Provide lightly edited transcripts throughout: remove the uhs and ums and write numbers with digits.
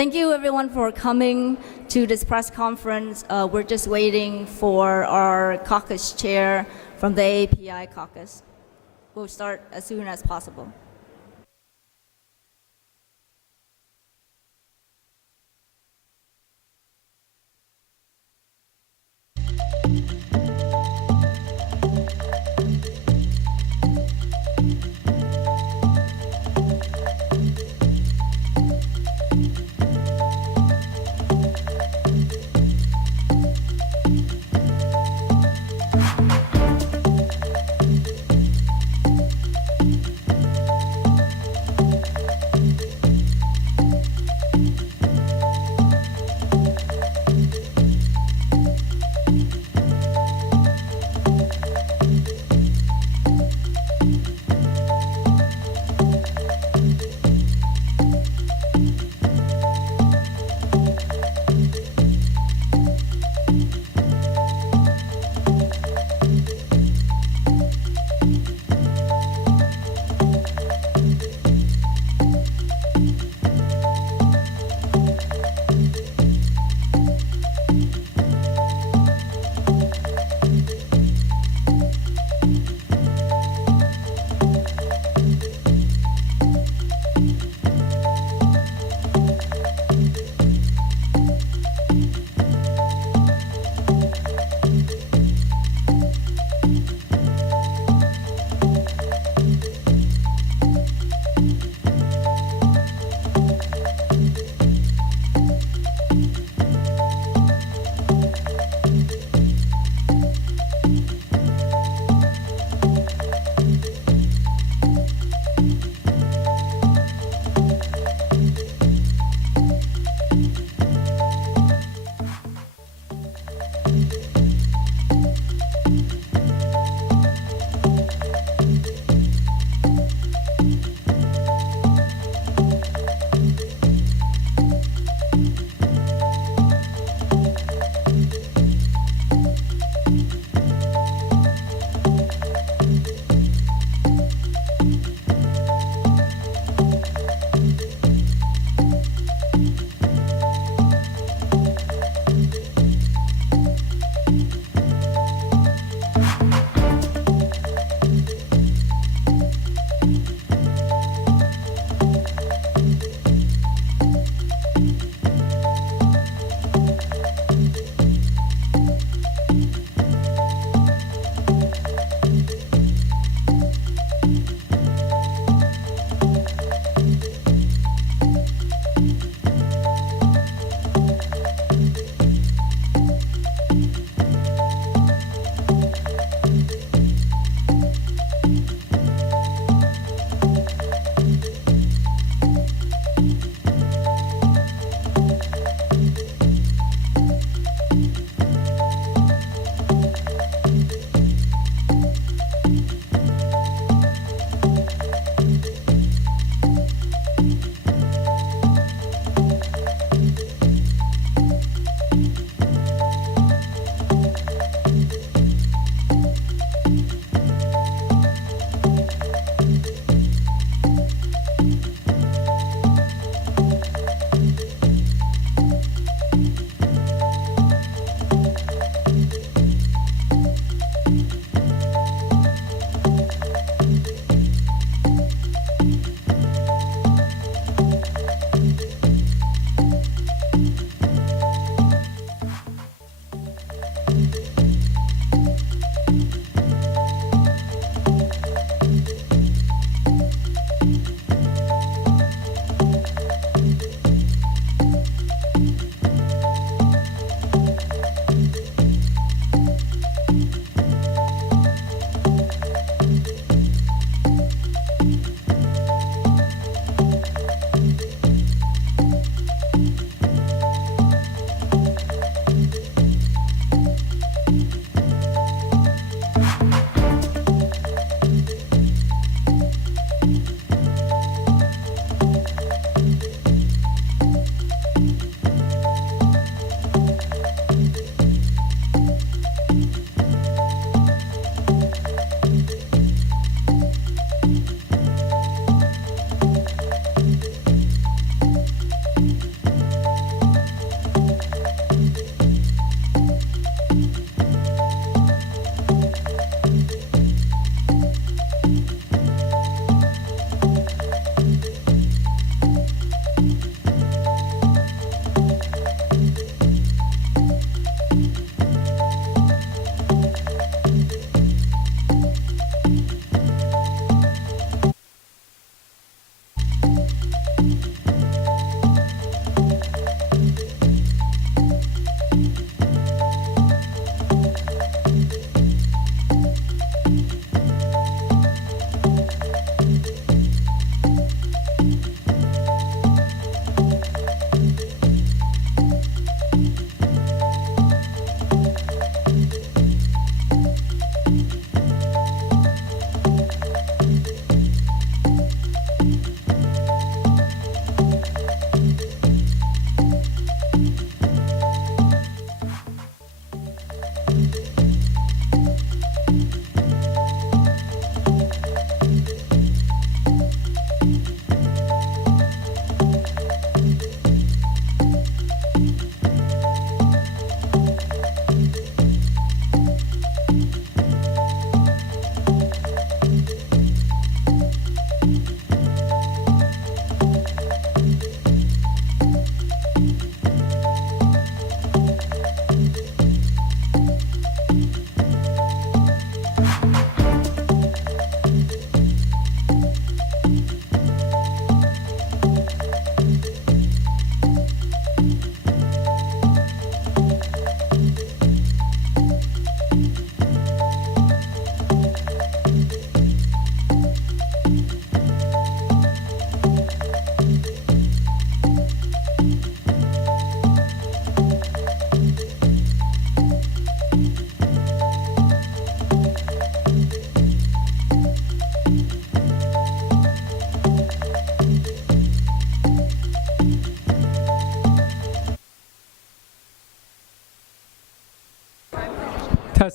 Thank you everyone for coming to this press conference. We're just waiting for our caucus chair from the AAPI Caucus. We'll start as soon as possible.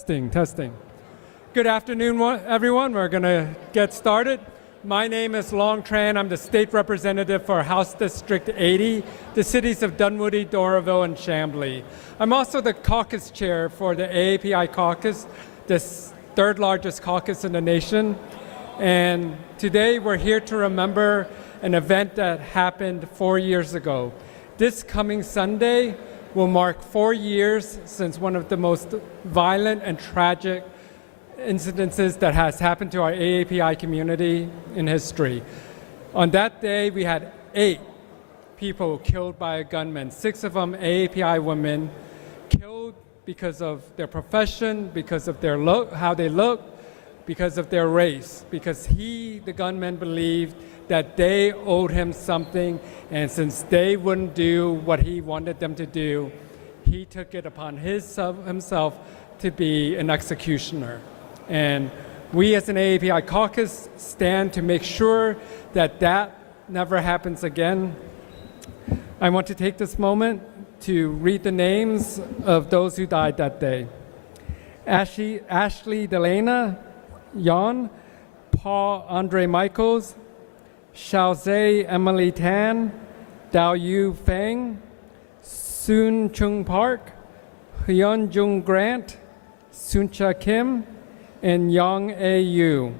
Testing. Good afternoon, everyone. We're going to get started. My name is Long Tran. I'm the state representative for House District 80, the cities of Dunwoody, Doraville, and Chamblee. I'm also the caucus chair for the AAPI Caucus, the third largest caucus in the nation. And today we're here to remember an event that happened 4 years ago. This coming Sunday will mark 4 years since one of the most violent and tragic incidences that has happened to our AAPI community in history. On that day, we had 8 people killed by a gunman, 6 of them AAPI women, killed because of their profession, because of their how they look, because of their race, because the gunman, believed that they owed him something, and since they wouldn't do what he wanted them to do, he took it upon himself to be an executioner. And we as an AAPI caucus stand to make sure that that never happens again. I want to take this moment to read the names of those who died that day. Ashley Delana Yon, Paul Andre Michaels, Xiaozhe Emily Tan, Dao Yu Feng, Soon Chung Park, Hyun Jung Grant, Suncha Kim, and Young A. Yu.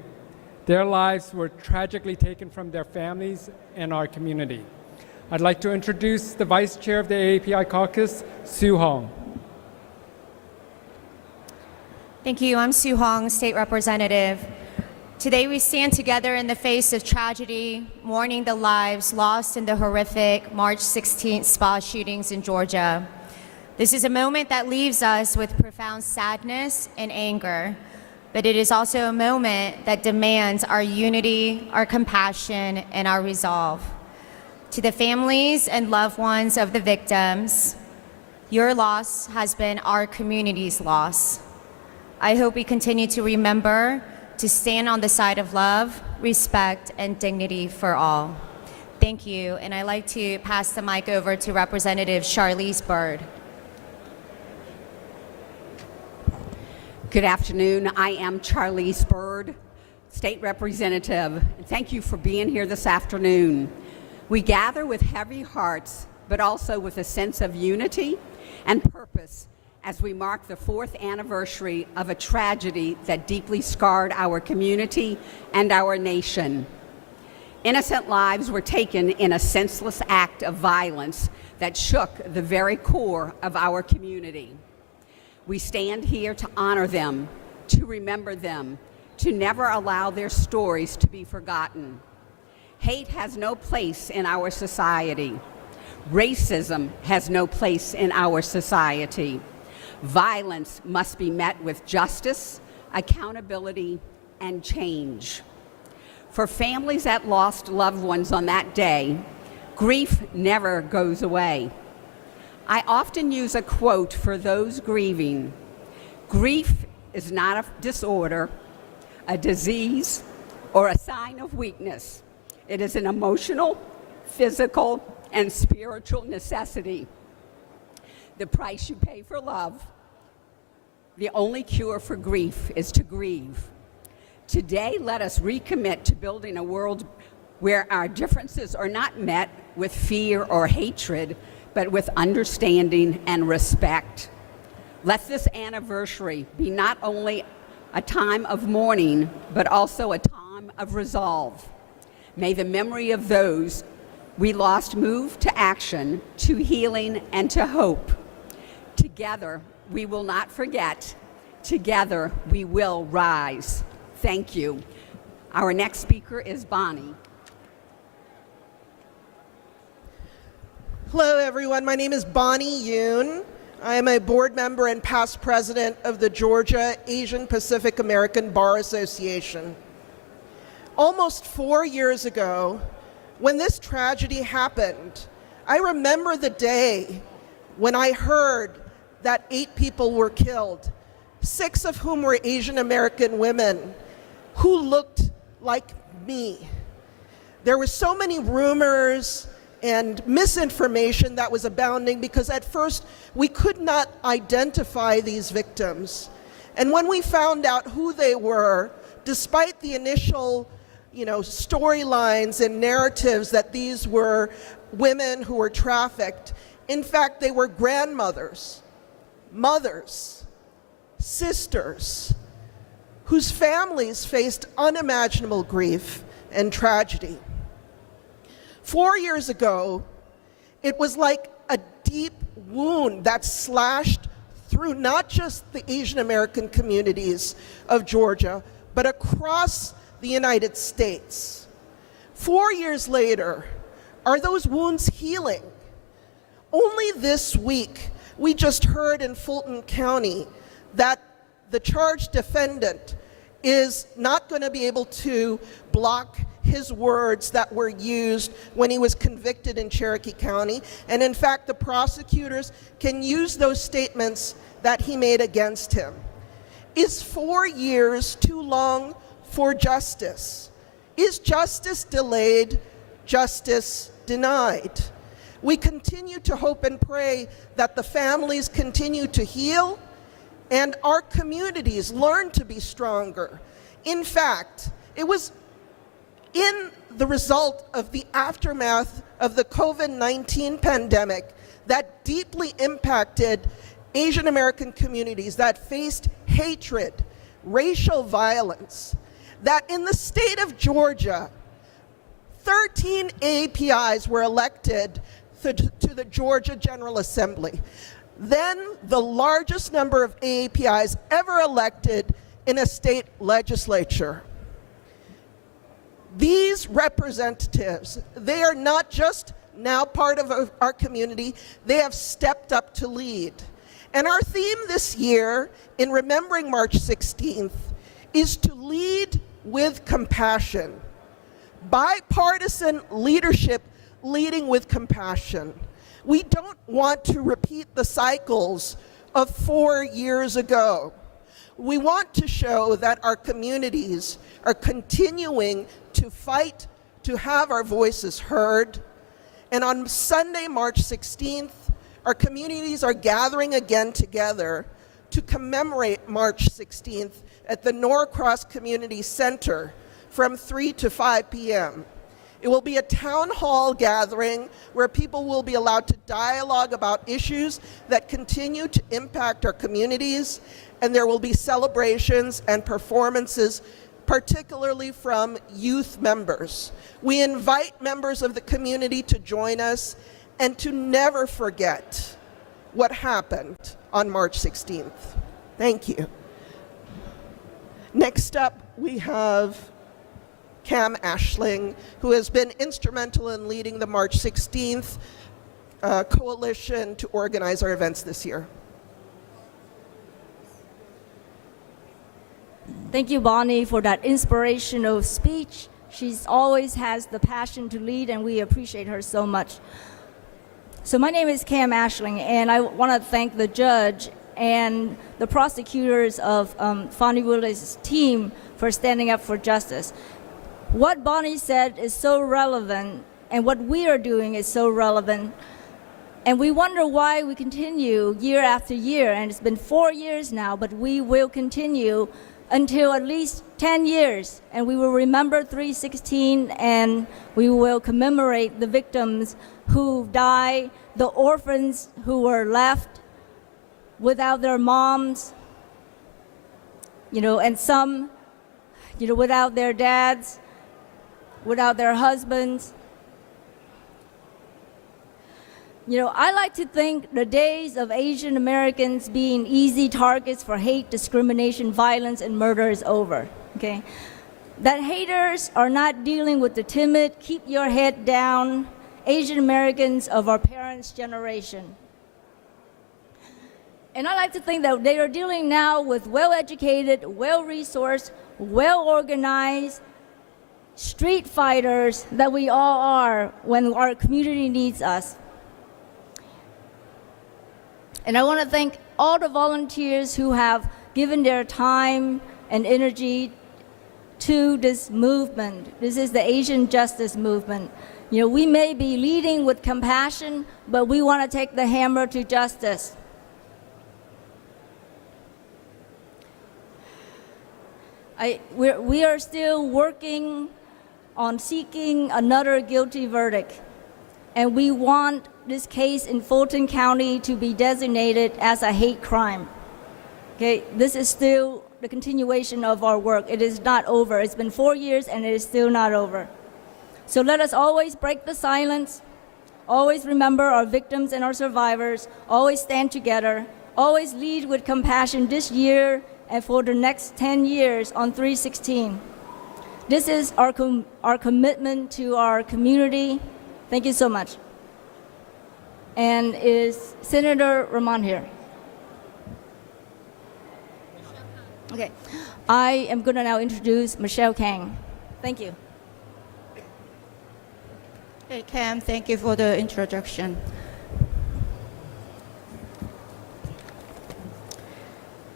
Their lives were tragically taken from their families and our community. I'd like to introduce the Vice Chair of the AAPI Caucus, Sue Hong. Thank you. I'm Sue Hong, State Representative. Today we stand together in the face of tragedy, mourning the lives lost in the horrific March 16th spa shootings in Georgia. This is a moment that leaves us with profound sadness and anger, but it is also a moment that demands our unity, our compassion, and our resolve. To the families and loved ones of the victims, your loss has been our community's loss. I hope we continue to remember to stand on the side of love, respect, and dignity for all. Thank you, and I'd like to pass the mic over to Representative Charlize Byrd. Good afternoon. I am Charlize Byrd, State Representative. Thank you for being here this afternoon. We gather with heavy hearts, but also with a sense of unity and purpose as we mark the 4th anniversary of a tragedy that deeply scarred our community and our nation. Innocent lives were taken in a senseless act of violence that shook the very core of our community. We stand here to honor them, to remember them, to never allow their stories to be forgotten. Hate has no place in our society. Racism has no place in our society. Violence must be met with justice, accountability, and change. For families that lost loved ones on that day, grief never goes away. I often use a quote for those grieving. Grief is not a disorder, a disease, or a sign of weakness. It is an emotional, physical, and spiritual necessity. The price you pay for love. The only cure for grief is to grieve. Today, let us recommit to building a world where our differences are not met with fear or hatred, but with understanding and respect. Let this anniversary be not only a time of mourning, but also a time of resolve. May the memory of those we lost move to action, to healing, and to hope. Together, we will not forget. Together, we will rise. Thank you. Our next speaker is Bonnie. Hello, everyone. My name is Bonnie Yoon. I am a board member and past president of the Georgia Asian Pacific American Bar Association. Almost 4 years ago, when this tragedy happened, I remember the day when I heard that 8 people were killed, 6 of whom were Asian American women who looked like me. There were so many rumors and misinformation that was abounding because at first we could not identify these victims. And when we found out who they were, despite the initial storylines and narratives that these were women who were trafficked, in fact, they were grandmothers, mothers, sisters, whose families faced unimaginable grief and tragedy. 4 years ago, it was like a deep wound that slashed through not just the Asian American communities of Georgia, but across the United States. 4 years later, are those wounds healing? Only this week, we just heard in Fulton County that the charged defendant is not going to be able to block his words that were used when he was convicted in Cherokee County. And in fact, the prosecutors can use those statements that he made against him. Is 4 years too long for justice? Is justice delayed, justice denied? We continue to hope and pray that the families continue to heal and our communities learn to be stronger. In fact, it was in the result of the aftermath of the COVID-19 pandemic that deeply impacted Asian American communities, that faced hatred, racial violence, that in the state of Georgia, 13 AAPIs were elected to the Georgia General Assembly. Then the largest number of AAPIs ever elected in a state legislature. These representatives, they are not just now part of our community, they have stepped up to lead. And our theme this year, in remembering March 16th, is to lead with compassion. Bipartisan leadership leading with compassion. We don't want to repeat the cycles of 4 years ago. We want to show that our communities are continuing to fight to have our voices heard. And on Sunday, March 16th, our communities are gathering again together to commemorate March 16th at the Norcross Community Center from 3 to 5 p.m. It will be a town hall gathering where people will be allowed to dialogue about issues that continue to impact our communities, and there will be celebrations and performances, particularly from youth members. We invite members of the community to join us and to never forget what happened on March 16th. Thank you. Next up, we have Cam Ashling, who has been instrumental in leading the March 16th coalition to organize our events this year. Thank you, Bonnie, for that inspirational speech. She always has the passion to lead, and we appreciate her so much. So my name is Cam Ashling, and I want to thank the judge and the prosecutors of Fonnie Willis' team for standing up for justice. What Bonnie said is so relevant, and what we are doing is so relevant. And we wonder why we continue year after year, and it's been 4 years now, but we will continue until at least 10 years, and we will remember 316, and we will commemorate the victims who died, the orphans who were left without their moms, and some, without their dads, without their husbands. I like to think the days of Asian Americans being easy targets for hate, discrimination, violence, and murder is over, okay? That haters are not dealing with the timid, keep your head down Asian Americans of our parents' generation. And I like to think that they are dealing now with well-educated, well-resourced, well-organized street fighters that we all are when our community needs us. And I want to thank all the volunteers who have given their time and energy to this movement. This is the Asian Justice Movement. We may be leading with compassion, but we want to take the hammer to justice. We are still working on seeking another guilty verdict, and we want this case in Fulton County to be designated as a hate crime. Okay, this is still the continuation of our work. It is not over. It's been 4 years and it is still not over. So let us always break the silence, always remember our victims and our survivors, always stand together, always lead with compassion this year and for the next 10 years on 3/16. This is our commitment to our community. Thank you so much. And is Senator Rahman here? Okay, I am going to now introduce Michelle Kang. Thank you. Hey, Cam, thank you for the introduction.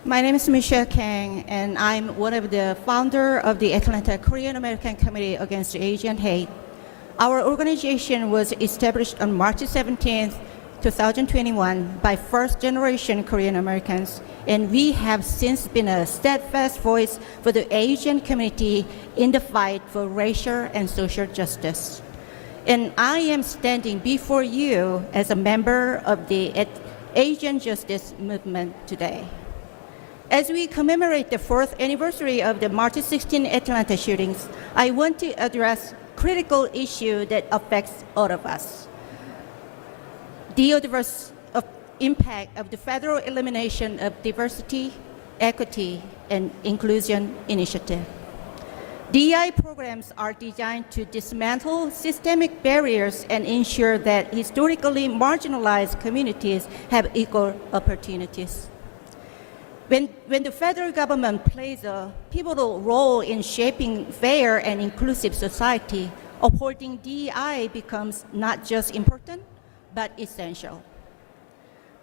My name is Michelle Kang, and I'm one of the founders of the Atlanta Korean American Committee Against Asian Hate. Our organization was established on March 17th, 2021 by first-generation Korean Americans, and we have since been a steadfast voice for the Asian community in the fight for racial and social justice. And I am standing before you as a member of the Asian Justice Movement today. As we commemorate the 4th anniversary of the March 16 Atlanta shootings, I want to address critical issue that affects all of us. The adverse impact of the federal elimination of diversity, equity, and inclusion initiative. DEI programs are designed to dismantle systemic barriers and ensure that historically marginalized communities have equal opportunities. When the federal government plays a pivotal role in shaping fair and inclusive society, upholding DEI becomes not just important, but essential.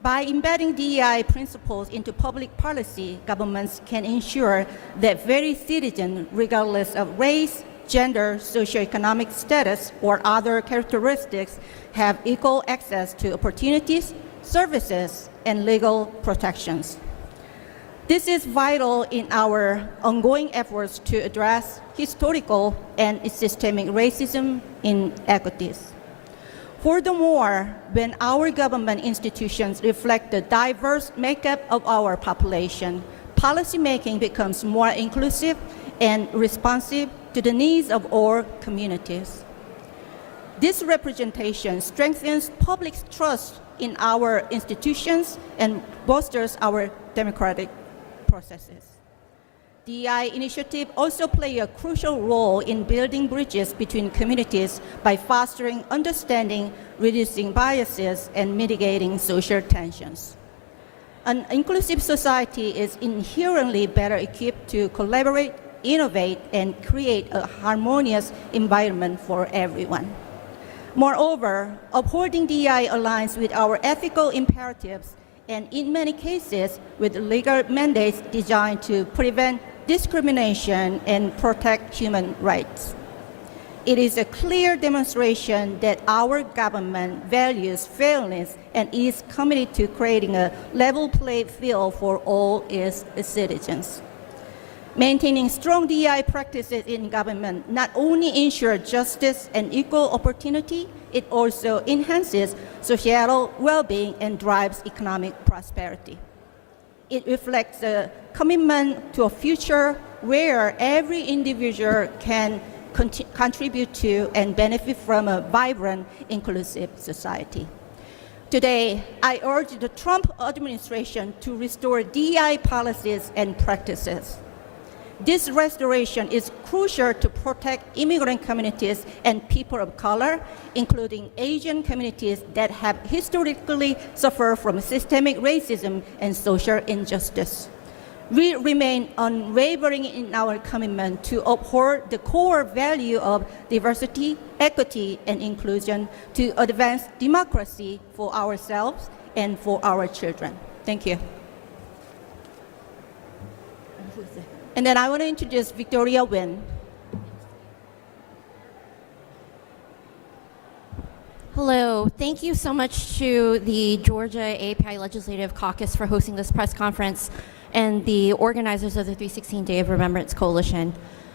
By embedding DEI principles into public policy, governments can ensure that very citizens, regardless of race, gender, socioeconomic status, or other characteristics, have equal access to opportunities, services, and legal protections. This is vital in our ongoing efforts to address historical and systemic racism inequities. Furthermore, when our government institutions reflect the diverse makeup of our population, policymaking becomes more inclusive and responsive to the needs of all communities. This representation strengthens public trust in our institutions and bolsters our democratic processes. DEI initiatives also play a crucial role in building bridges between communities by fostering understanding, reducing biases, and mitigating social tensions. An inclusive society is inherently better equipped to collaborate, innovate, and create a harmonious environment for everyone. Moreover, upholding DEI aligns with our ethical imperatives and in many cases with legal mandates designed to prevent discrimination and protect human rights. It is a clear demonstration that our government values fairness and is committed to creating a level playing field for all its citizens. Maintaining strong DEI practices in government not only ensures justice and equal opportunity, it also enhances societal well-being and drives economic prosperity. It reflects a commitment to a future where every individual can contribute to and benefit from a vibrant, inclusive society. Today, I urge the Trump administration to restore DEI policies and practices. This restoration is crucial to protect immigrant communities and people of color, including Asian communities that have historically suffered from systemic racism and social injustice. We remain unwavering in our commitment to uphold the core value of diversity, equity, and inclusion to advance democracy for ourselves and for our children. Thank you. And then I want to introduce Victoria Nguyen. Hello. Thank you so much to the Georgia AAPI Legislative Caucus for hosting this press conference. and the organizers of the 316 Day of Remembrance Coalition.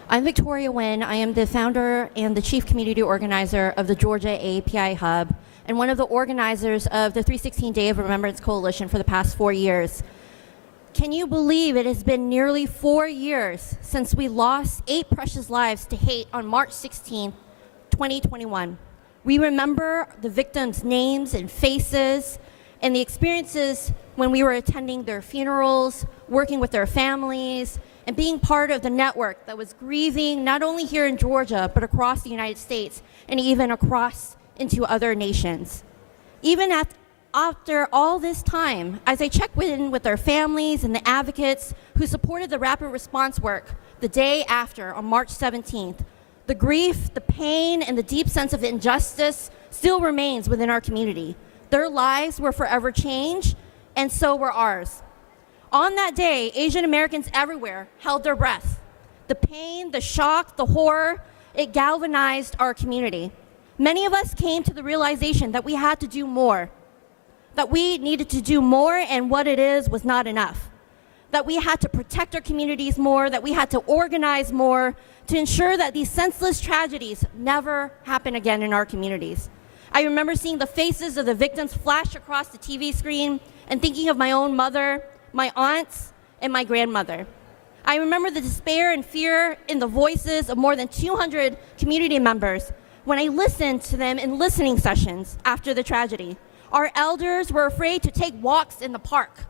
I'm Victoria Nguyen. I am the founder and the chief community organizer of the Georgia AAPI Hub, and one of the organizers of the 316 Day of Remembrance Coalition for the past 4 years. Can you believe it has been nearly 4 years since we lost 8 precious lives to hate on March 16, 2021? We remember the victims' names and faces and the experiences when we were attending their funerals, working with their families, and being part of the network that was grieving not only here in Georgia, but across the United States and even across into other nations. Even after all this time, as I check in with our families and the advocates who supported the rapid response work the day after on March 17th, the grief, the pain, and the deep sense of injustice still remains within our community. Their lives were forever changed, and so were ours. On that day, Asian Americans everywhere held their breath. The pain, the shock, the horror, it galvanized our community. Many of us came to the realization that we had to do more, that we needed to do more, and what it is was not enough, that we had to protect our communities more, that we had to organize more to ensure that these senseless tragedies never happen again in our communities. I remember seeing the faces of the victims flash across the TV screen and thinking of my own mother, my aunts, and my grandmother. I remember the despair and fear in the voices of more than 200 community members when I listened to them in listening sessions after the tragedy. Our elders were afraid to take walks in the park.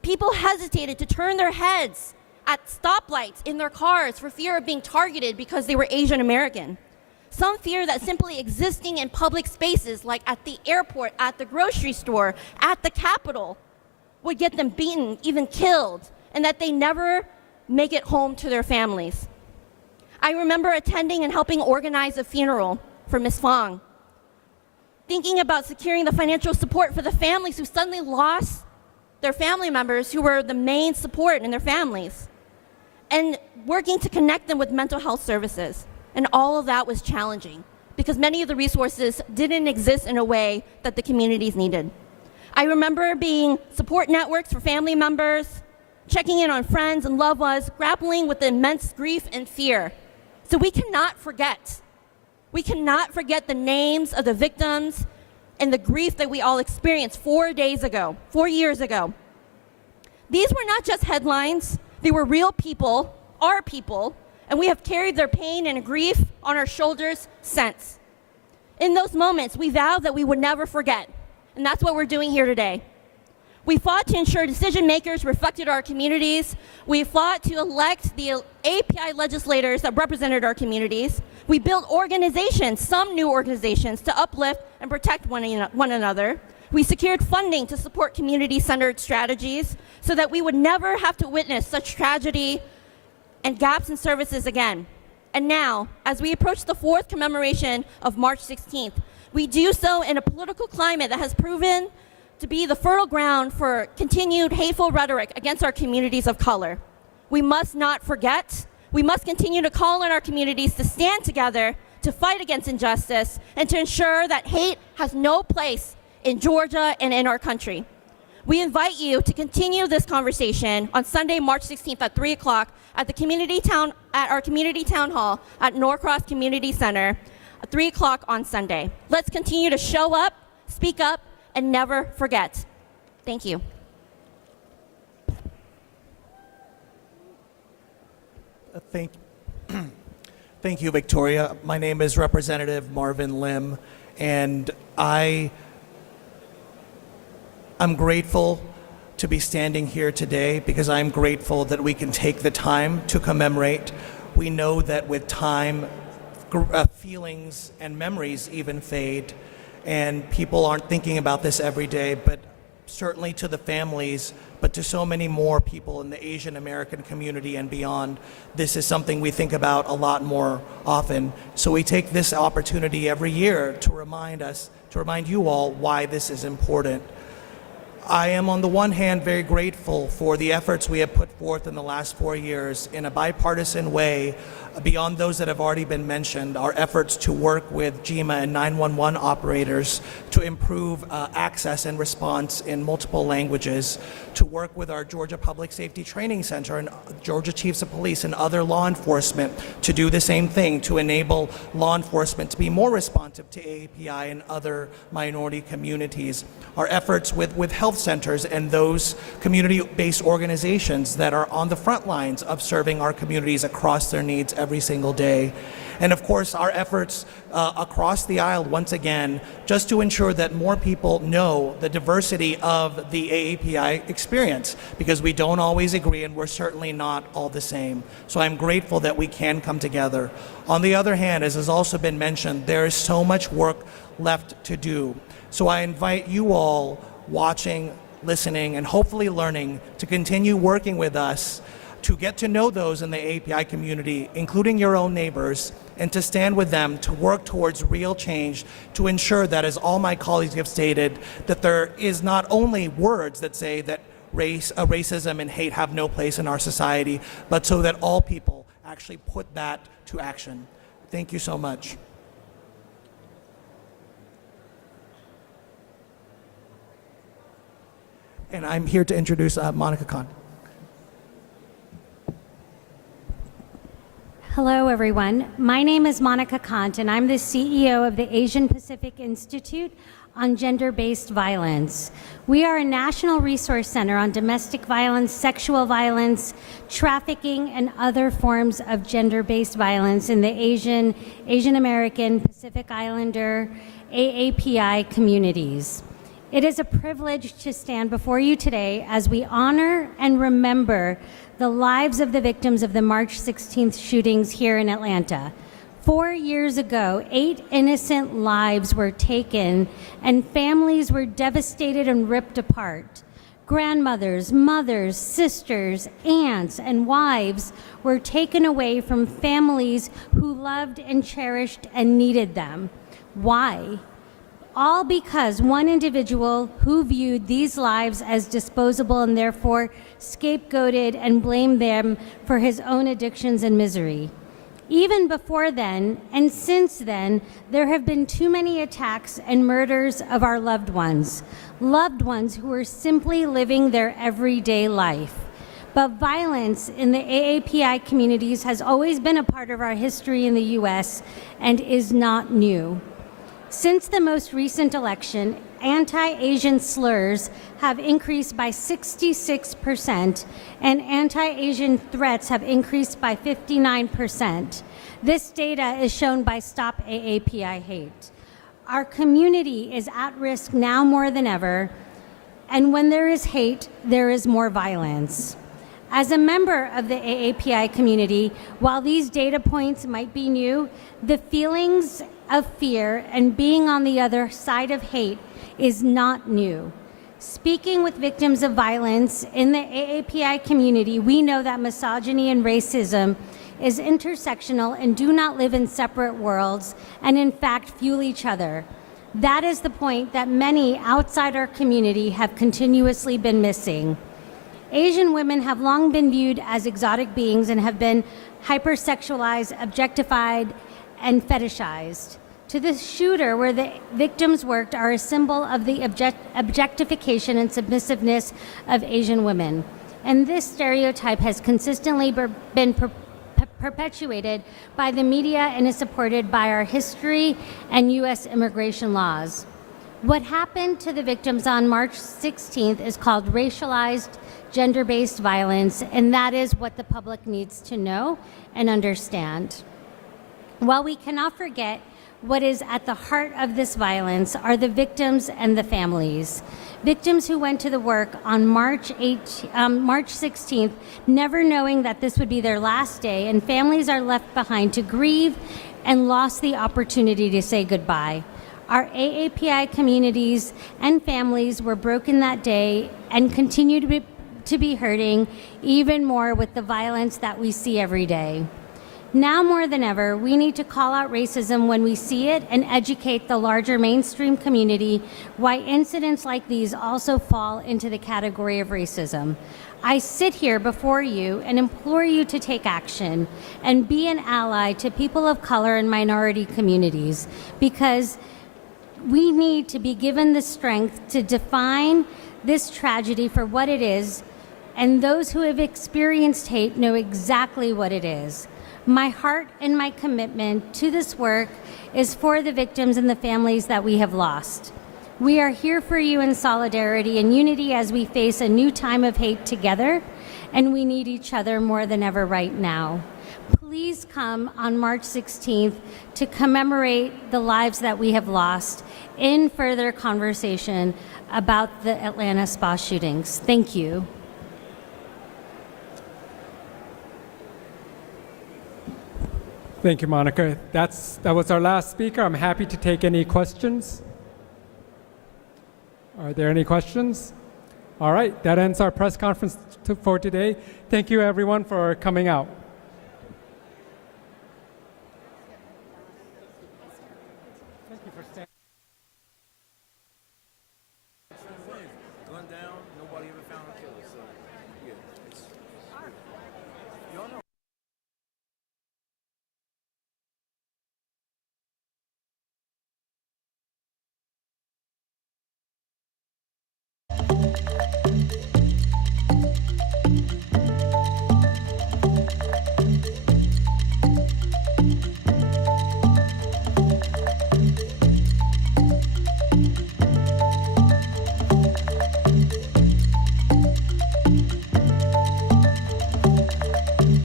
People hesitated to turn their heads at stoplights in their cars for fear of being targeted because they were Asian American. Some fear that simply existing in public spaces like at the airport, at the grocery store, at the Capitol would get them beaten, even killed, and that they never make it home to their families. I remember attending and helping organize a funeral for Ms. Fong, thinking about securing the financial support for the families who suddenly lost their family members who were the main support in their families, and working to connect them with mental health services. And all of that was challenging because many of the resources didn't exist in a way that the communities needed. I remember being support networks for family members, checking in on friends and loved ones, grappling with the immense grief and fear. So we cannot forget. We cannot forget the names of the victims and the grief that we all experienced 4 years ago. These were not just headlines. They were real people, our people, and we have carried their pain and grief on our shoulders since. In those moments, we vowed that we would never forget, and that's what we're doing here today. We fought to ensure decision makers reflected our communities. We fought to elect the API legislators that represented our communities. We built organizations, some new organizations, to uplift and protect one another. We secured funding to support community-centered strategies so that we would never have to witness such tragedy and gaps in services again. And now, as we approach the 4th commemoration of March 16th, we do so in a political climate that has proven to be the fertile ground for continued hateful rhetoric against our communities of color. We must not forget. We must continue to call on our communities to stand together, to fight against injustice, and to ensure that hate has no place in Georgia and in our country. We invite you to continue this conversation on Sunday, March 16th at 3 o'clock at our community town hall at Norcross Community Center at 3 o'clock on Sunday. Let's continue to show up, speak up, and never forget. Thank you. Thank you, Victoria. My name is Representative Marvin Lim, and I'm grateful to be standing here today because I'm grateful that we can take the time to commemorate. We know that with time, feelings and memories even fade, and people aren't thinking about this every day, but certainly to the families, but to so many more people in the Asian American community and beyond, this is something we think about a lot more often. So we take this opportunity every year to remind you all why this is important. I am, on the one hand, very grateful for the efforts we have put forth in the last 4 years in a bipartisan way, beyond those that have already been mentioned, our efforts to work with GEMA and 911 operators to improve access and response in multiple languages, to work with our Georgia Public Safety Training Center and Georgia Chiefs of Police and other law enforcement to do the same thing, to enable law enforcement to be more responsive to AAPI and other minority communities. Our efforts with health centers and those community-based organizations that are on the front lines of serving our communities across their needs every single day. And of course, our efforts across the aisle, once again, just to ensure that more people know the diversity of the AAPI experience, because we don't always agree and we're certainly not all the same. So I'm grateful that we can come together. On the other hand, as has also been mentioned, there is so much work left to do. So I invite you all watching, listening, and hopefully learning to continue working with us to get to know those in the AAPI community, including your own neighbors, and to stand with them to work towards real change, to ensure that, as all my colleagues have stated, that there is not only words that say that racism and hate have no place in our society, but so that all people actually put that to action. Thank you so much. And I'm here to introduce Monica Khan. Hello, everyone. My name is Monica Kant, and I'm the CEO of the Asian Pacific Institute on Gender-Based Violence. We are a national resource center on domestic violence, sexual violence, trafficking, and other forms of gender-based violence in the Asian American, Pacific Islander, AAPI communities. It is a privilege to stand before you today as we honor and remember the lives of the victims of the March 16th shootings here in Atlanta. 4 years ago, 8 innocent lives were taken and families were devastated and ripped apart. Grandmothers, mothers, sisters, aunts, and wives were taken away from families who loved and cherished and needed them. Why? All because one individual who viewed these lives as disposable and therefore scapegoated and blamed them for his own addictions and misery. Even before then, and since then, there have been too many attacks and murders of our loved ones who are simply living their everyday life. But violence in the AAPI communities has always been a part of our history in the U.S. and is not new. Since the most recent election, anti-Asian slurs have increased by 66%, and anti-Asian threats have increased by 59%. This data is shown by Stop AAPI Hate. Our community is at risk now more than ever, and when there is hate, there is more violence. As a member of the AAPI community, while these data points might be new, the feelings of fear and being on the other side of hate is not new. Speaking with victims of violence in the AAPI community, we know that misogyny and racism is intersectional and do not live in separate worlds, and in fact fuel each other. That is the point that many outside our community have continuously been missing. Asian women have long been viewed as exotic beings and have been hypersexualized, objectified, and fetishized. To the shooter, where the victims worked, are a symbol of the objectification and submissiveness of Asian women. And this stereotype has consistently been perpetuated by the media and is supported by our history and U.S. immigration laws. What happened to the victims on March 16th is called racialized, gender-based violence, and that is what the public needs to know and understand. While we cannot forget what is at the heart of this violence are the victims and the families. Victims who went to the work on March 16th, never knowing that this would be their last day, and families are left behind to grieve and lost the opportunity to say goodbye. Our AAPI communities and families were broken that day and continue to be hurting even more with the violence that we see every day. Now more than ever, we need to call out racism when we see it and educate the larger mainstream community why incidents like these also fall into the category of racism. I sit here before you and implore you to take action and be an ally to people of color and minority communities, because we need to be given the strength to define this tragedy for what it is, and those who have experienced hate know exactly what it is. My heart and my commitment to this work is for the victims and the families that we have lost. We are here for you in solidarity and unity as we face a new time of hate together, and we need each other more than ever right now. Please come on March 16th to commemorate the lives that we have lost in further conversation about the Atlanta spa shootings. Thank you. Thank you, Monica. That was our last speaker. I'm happy to take any questions. Are there any questions? All right, that ends our press conference for today. Thank you, everyone, for coming out.